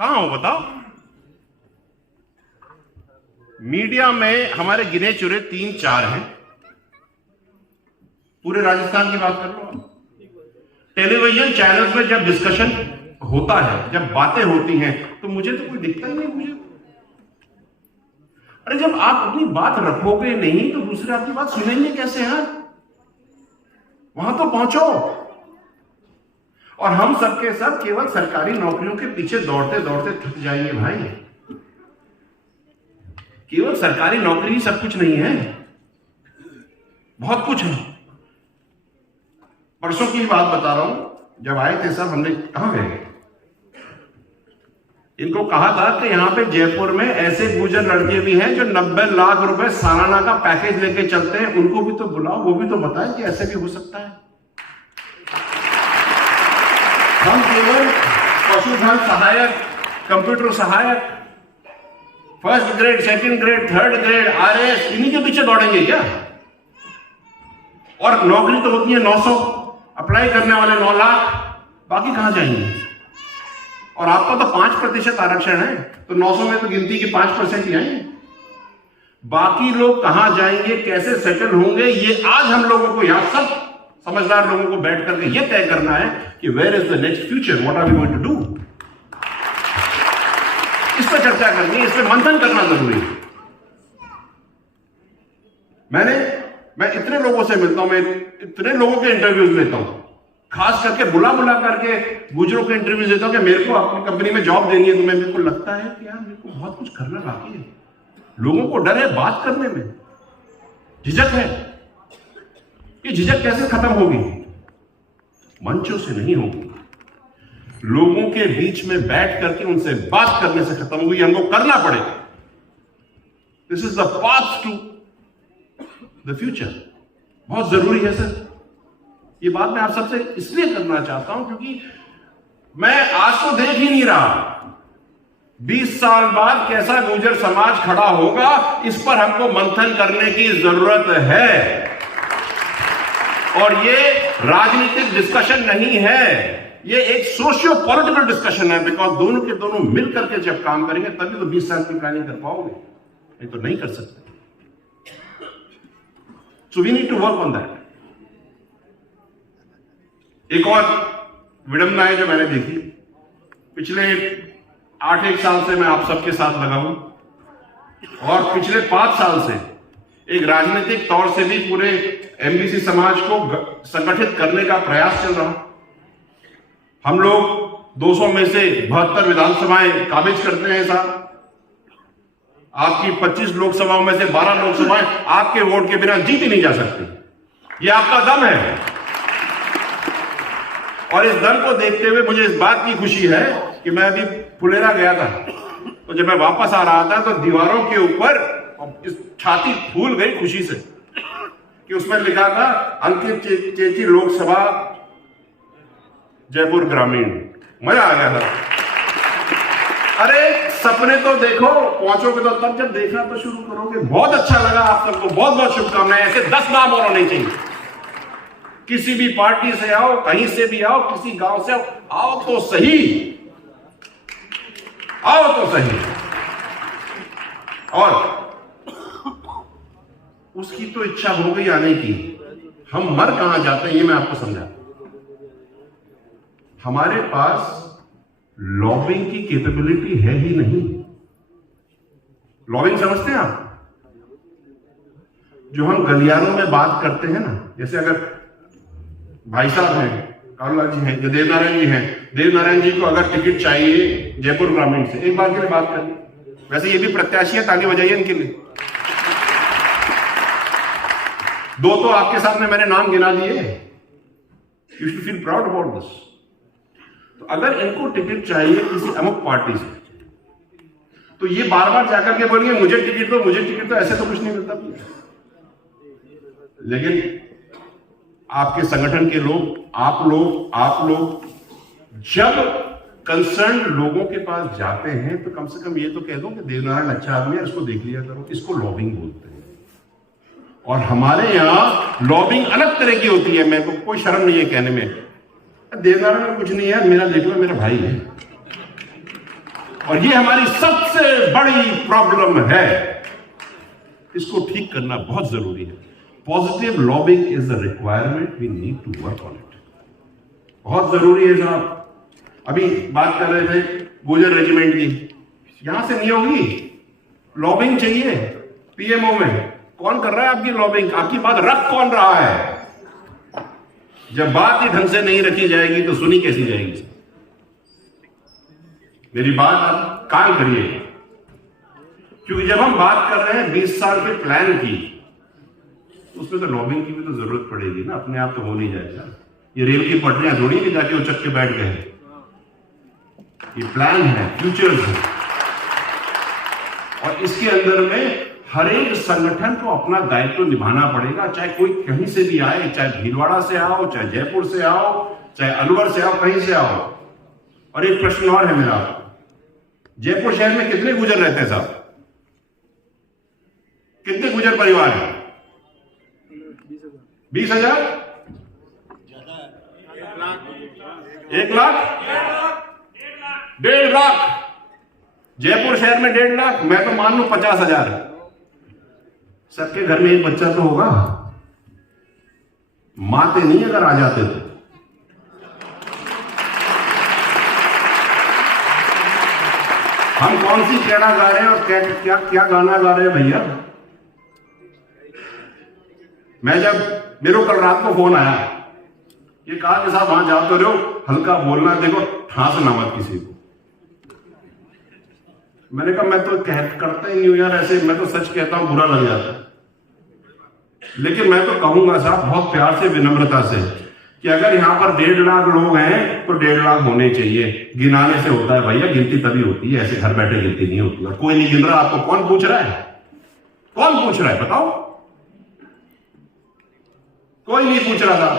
कहां हो बताओ? मीडिया में हमारे गिने चुने 3-4 हैं, पूरे राजस्थान की बात कर लो आप। टेलीविजन चैनल्स में जब डिस्कशन होता है, जब बातें होती हैं, तो मुझे तो कोई दिखता ही नहीं मुझे। अरे जब आप अपनी बात रखोगे नहीं तो दूसरे आपकी बात सुनेंगे कैसे हैं? वहां तो पहुंचो। और हम सबके सब केवल सरकारी नौकरियों के पीछे दौड़ते दौड़ते थक जाएंगे भाई। केवल सरकारी नौकरी ही सब कुछ नहीं है, बहुत कुछ है। परसों की बात बता रहा हूं, जब आए थे सब, हमने कहां गए, इनको कहा था कि यहां पे जयपुर में ऐसे गुजर लड़के भी हैं जो 90 लाख रुपए सालाना का पैकेज लेके चलते हैं, उनको भी तो बुलाओ, वो भी तो बताएं कि ऐसे भी हो सकता है। हम केवल पशुधन सहायक, कंप्यूटर सहायक, first grade, second grade, third grade, RS, इन्हीं के पीछे दौड़ेंगे क्या? और नौकरी तो होती है 900, अप्लाई करने वाले 9 लाख, बाकी कहां जाएंगे? और आपका तो 5% आरक्षण है, तो 900 में तो गिनती के 5% ही आएंगे। बाकी लोग कहां जाएंगे, कैसे सेटल होंगे, ये आज हम लोगों को, यहां सब समझदार लोगों को बैठ करके ये तय करना है कि where is the next future, what are we going to do. इस पर चर्चा करनी है, इस पर मंथन करना जरूरी है। मैं इतने लोगों से मिलता हूं, मैं इतने लोगों के इंटरव्यूज लेता हूं, खास करके बुला करके गुजरों के इंटरव्यू देता हूं कि मेरे को अपनी कंपनी में जॉब देनी है, तो मेरे को लगता है कि यार मेरे को बहुत कुछ करना बाकी है। लोगों को डर है बात करने में, झिझक है। ये झिझक कैसे खत्म होगी? मंचों से नहीं होगी, लोगों के बीच में बैठ करके उनसे बात करने से खत्म होगी। हमको करना पड़ेगा। This is the path to the future. बहुत जरूरी है सर। ये बात मैं आप सबसे इसलिए करना चाहता हूं क्योंकि मैं आज तो देख ही नहीं रहा 20 साल बाद कैसा गुर्जर समाज खड़ा होगा, इस पर हमको मंथन करने की जरूरत है। और ये राजनीतिक डिस्कशन नहीं है, ये एक सोशियो पॉलिटिकल डिस्कशन है। बिकॉज दोनों के दोनों मिलकर के जब काम करेंगे तभी तो 20 साल की प्लानिंग कर पाओगे, नहीं तो नहीं कर सकते। So we need to work on that. एक और विडंबना है जो मैंने देखी, पिछले 8-1 साल से मैं आप सबके साथ लगा हूं, और पिछले 5 साल से एक राजनीतिक तौर से भी पूरे एमबीसी समाज को संगठित करने का प्रयास चल रहा। हम लोग 200 में से 72 विधानसभाएं काबिज करते हैं साहब। आपकी 25 लोकसभाओं में से 12 लोकसभाएं आपके वोट के बिना जीत ही नहीं जा सकती। ये आपका दम है। और इस दम को देखते हुए मुझे इस बात की खुशी है कि मैं अभी फुलेरा गया था, तो जब मैं वापस आ रहा था तो दीवारों के ऊपर इस छाती फूल गई खुशी से कि उसमें लिखा था अंकित चेची लोकसभा जयपुर ग्रामीण। मजा आ गया था। अरे सपने तो देखो, पहुंचोगे तो तब, जब देखना तो शुरू करोगे। बहुत अच्छा लगा आप सबको, बहुत बहुत शुभकामनाएं। ऐसे 10 नाम और होने चाहिए। किसी भी पार्टी से आओ, कहीं से भी आओ, किसी गांव से आओ तो सही, आओ तो सही। और उसकी तो इच्छा हो गई आने की, हम मर कहां जाते हैं ये मैं आपको समझा। हमारे पास लॉबिंग की कैपेबिलिटी है ही नहीं। लॉबिंग समझते हैं आप? जो हम गलियारों में बात करते हैं ना, जैसे अगर भाई साहब हैं, कालूलाल जी हैं, देवनारायण जी को अगर टिकट चाहिए जयपुर ग्रामीण से, एक बार के लिए बात करिए। वैसे ये भी प्रत्याशी है, ताली बजाइए इनके लिए। 2 तो आपके सामने मैंने नाम गिना दिए। You should feel proud about this. तो अगर इनको टिकट चाहिए किसी अमुक पार्टी से, तो ये बार बार जाकर के बोलेंगे मुझे टिकट दो, मुझे टिकट दो। ऐसे तो कुछ नहीं मिलता। लेकिन आपके संगठन के लोग, आप लोग जब कंसर्न लोगों के पास जाते हैं तो कम से कम ये तो कह दो कि देवनारायण अच्छा आदमी है, इसको देख लिया करो। इसको लॉबिंग बोलते हैं। और हमारे यहां लॉबिंग अलग तरह की होती है। मेरे को कोई शर्म नहीं है कहने में, देवनारायण में कुछ नहीं है, मेरा देख लो, मेरा भाई है। और ये हमारी सबसे बड़ी प्रॉब्लम है, इसको ठीक करना बहुत जरूरी है। Positive lobbying is a requirement, we need to work on it, बहुत जरूरी है साहब। अभी बात कर रहे थे गुजर रेजिमेंट की, यहां से नहीं होगी, लॉबिंग चाहिए पीएमओ में। कौन कर रहा है आपकी लॉबिंग? आपकी बात रख कौन रहा है? जब बात ही ढंग से नहीं रखी जाएगी तो सुनी कैसी जाएगी? मेरी बात आप कान करिए, क्योंकि जब हम बात कर रहे हैं 20 साल के प्लान की, उसमें तो लॉबिंग की भी तो जरूरत पड़ेगी ना, अपने आप तो हो नहीं जाएगा। ये रेल की पटरियां थोड़ी कि जाके उचक के बैठ गए, ये प्लान है, फ्यूचर्स है, और इसके अंदर में हर एक संगठन को अपना दायित्व निभाना पड़ेगा, चाहे कोई कहीं से भी आए, चाहे भीलवाड़ा से आओ, चाहे जयपुर से आओ, चाहे अलवर से आओ, कहीं से आओ। और एक प्रश्न और है मेरा, जयपुर शहर में कितने गुजर रहते हैं साहब? कितने गुजर परिवार हैं? 20,000? 1 लाख? 1.5 लाख? जयपुर शहर में 1.5 लाख, मैं तो मान लू 50,000। सबके घर में एक बच्चा तो होगा, माते नहीं अगर आ जाते तो। हम कौन सी क्रीड़ा गा रहे हैं और क्या क्या गाना गा रहे हैं भैया? मैं जब मेरे को कल रात को फोन आया, ये कहा कि साहब वहां जाते रहो, हल्का बोलना, देखो ठांसना मत किसी को। मैंने कहा मैं तो करता ही नहीं हूं यार ऐसे, मैं तो सच कहता हूं, बुरा लग जाता है। लेकिन मैं तो कहूंगा साहब बहुत प्यार से, विनम्रता से, कि अगर यहां पर 1.5 लाख लोग हैं तो 1.5 लाख होने चाहिए। गिनाने से होता है भैया, गिनती तभी होती है, ऐसे घर बैठे गिनती नहीं होती है। कोई नहीं गिन रहा, आपको कौन पूछ रहा है? कौन पूछ रहा है बताओ? कोई नहीं पूछ रहा था।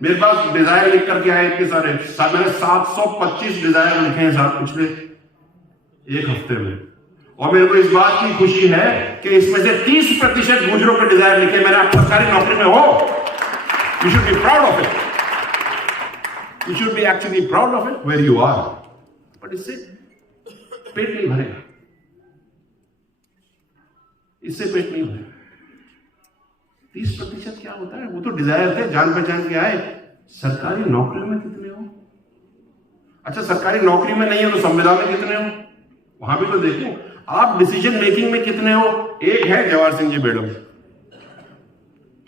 मेरे पास डिजायर लिख करके आए इतने सारे, मैंने 725 डिजायर लिखे हैं साहब पिछले 1 हफ्ते में, और मेरे को इस बात की खुशी है कि इसमें से 30% गुजरों के डिजायर लिखे। मैंने आप सरकारी नौकरी में हो, you should be proud of it, you should be actually proud of it where you are. But इससे पेट नहीं भरेगा, इससे पेट नहीं भरेगा। 30% क्या होता है? वो तो डिजायर थे, जान पहचान के आए। सरकारी नौकरी में कितने हो? अच्छा सरकारी नौकरी में नहीं हो तो संविदा में कितने हो? वहां भी तो देखो। आप डिसीजन मेकिंग में कितने हो? एक है जवाहर सिंह जी बेडम,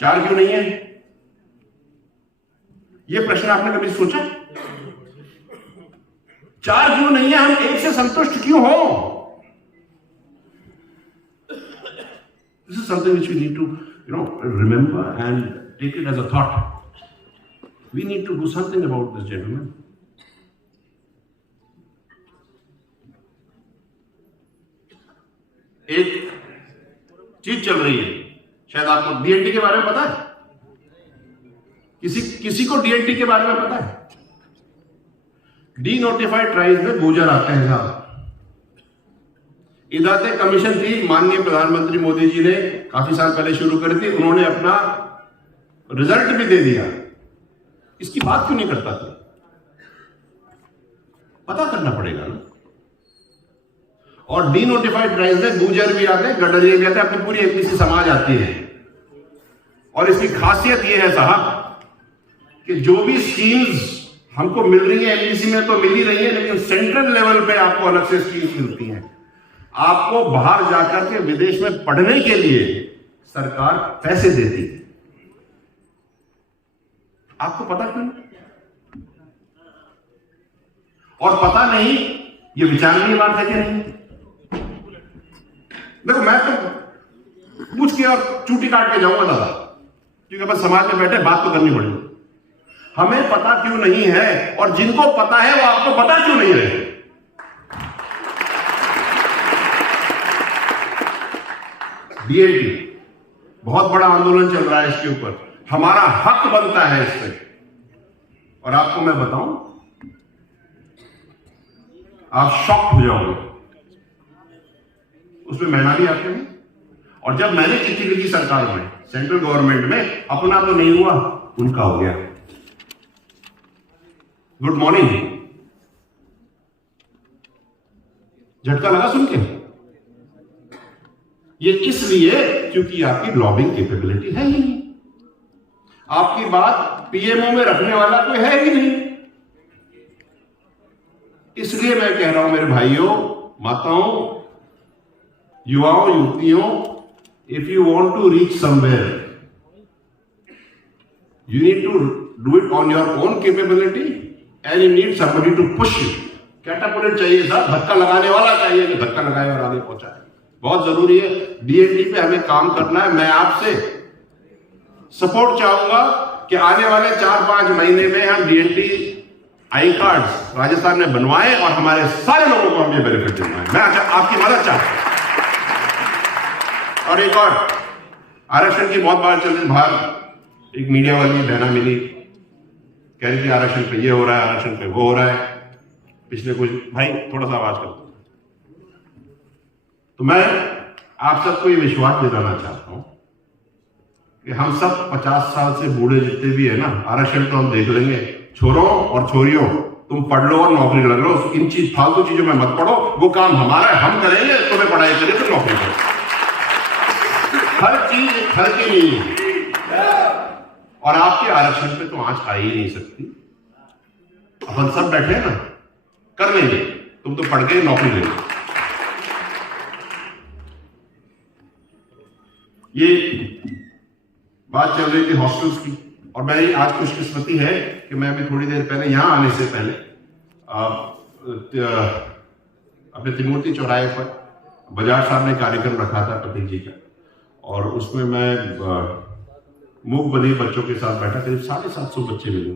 4 क्यों नहीं है? ये प्रश्न आपने कभी सोचा? 4 क्यों नहीं है? हम 1 से संतुष्ट क्यों हो? This is something which we need to, remember and take it as a thought. We need to do something about this, gentlemen. एक चीज चल रही है, शायद आपको डीएनटी के बारे में पता है? किसी को डीएनटी के बारे में पता है? डी नोटिफाइड ट्राइब्स में गुजर आते हैं साहब। इदाते कमीशन थी, माननीय प्रधानमंत्री मोदी जी ने काफी साल पहले शुरू करी थी, उन्होंने अपना रिजल्ट भी दे दिया। इसकी बात क्यों नहीं करता था? पता करना पड़ेगा ना। और डी नोटिफाइड ट्राइब्स में गुजर भी आते हैं, गडरिया भी आते हैं, अपनी पूरी एपीसी समाज आती है। और इसकी खासियत यह है साहब कि जो भी स्कीम्स हमको मिल रही है एपीसी में तो मिल ही रही है, लेकिन सेंट्रल लेवल पे आपको अलग से स्कीम्स मिलती हैं। आपको बाहर जाकर के विदेश में पढ़ने के लिए सरकार पैसे देती है। आपको पता क्यों? और पता नहीं, ये विचारने की बात है कि नहीं? देखो मैं तो पूछ के और चूटी काट के जाऊंगा दादा, क्योंकि बस समाज में बैठे बात तो करनी पड़ेगी। हमें पता क्यों नहीं है, और जिनको पता है वो आपको पता क्यों नहीं है? डीएनटी बहुत बड़ा आंदोलन चल रहा है इसके ऊपर, हमारा हक बनता है इससे। और आपको मैं बताऊं, आप शॉक हो जाओगे। उसमें महीना भी आते हैं, और जब मैंने चिट्ठी लिखी सरकार में, सेंट्रल गवर्नमेंट में, अपना तो नहीं हुआ, उनका हो गया। गुड मॉर्निंग, झटका लगा सुन के? ये इसलिए क्योंकि आपकी लॉबिंग कैपेबिलिटी है ही नहीं, आपकी बात पीएमओ में रखने वाला कोई है ही नहीं। इसलिए मैं कह रहा हूं मेरे भाइयों, माताओं, युवाओं, युवतियों, if you want to reach somewhere, you need to do it on your own capability and you need somebody to push you. कैटापुलेट चाहिए साहब, धक्का लगाने वाला चाहिए जो धक्का लगाए और आगे पहुंचाए। बहुत जरूरी है, डीएनटी पे हमें काम करना है। मैं आपसे सपोर्ट चाहूंगा कि आने वाले 4-5 महीने में हम डीएनटी आई कार्ड्स राजस्थान में बनवाएं और हमारे सारे लोगों को हम ये बेनिफिट दिलवाएं। मैं आपकी मदद चाहता हूं। और एक और आरक्षण की बहुत बात चल रही, बाहर एक मीडिया वाली बहना मिली, कह रही थी आरक्षण पे ये हो रहा है, आरक्षण पे वो हो रहा है। पिछले कुछ, भाई थोड़ा सा आवाज करो। तो मैं आप सबको ये विश्वास दिलाना चाहता हूं कि हम सब 50 साल से बूढ़े जितने भी है ना, आरक्षण तो हम देख लेंगे। छोरों और छोरियों, तुम पढ़ लो और नौकरी लग लो, इन फालतू चीजों में मत पढ़ो, वो काम हमारा है, हम करेंगे। तुम्हें पढ़ाई करें तो नौकरी करो। हर चीज घर की नहीं है और आपके आरक्षण पे तो आंच आ ही नहीं सकती। अपन सब बैठे हैं ना, कर लेंगे, तुम तो पढ़ के नौकरी ले लो। ये बात चल रही थी हॉस्टल्स की, और मेरी आज खुशकिस्मती है कि मैं अभी थोड़ी देर पहले यहां आने से पहले अपने त्रिमूर्ति चौराहे पर बजाज साहब ने कार्यक्रम रखा था प्रतीक जी का, और उसमें मैं मूक बधिर बच्चों के साथ बैठा, करीब 750 बच्चे मिले।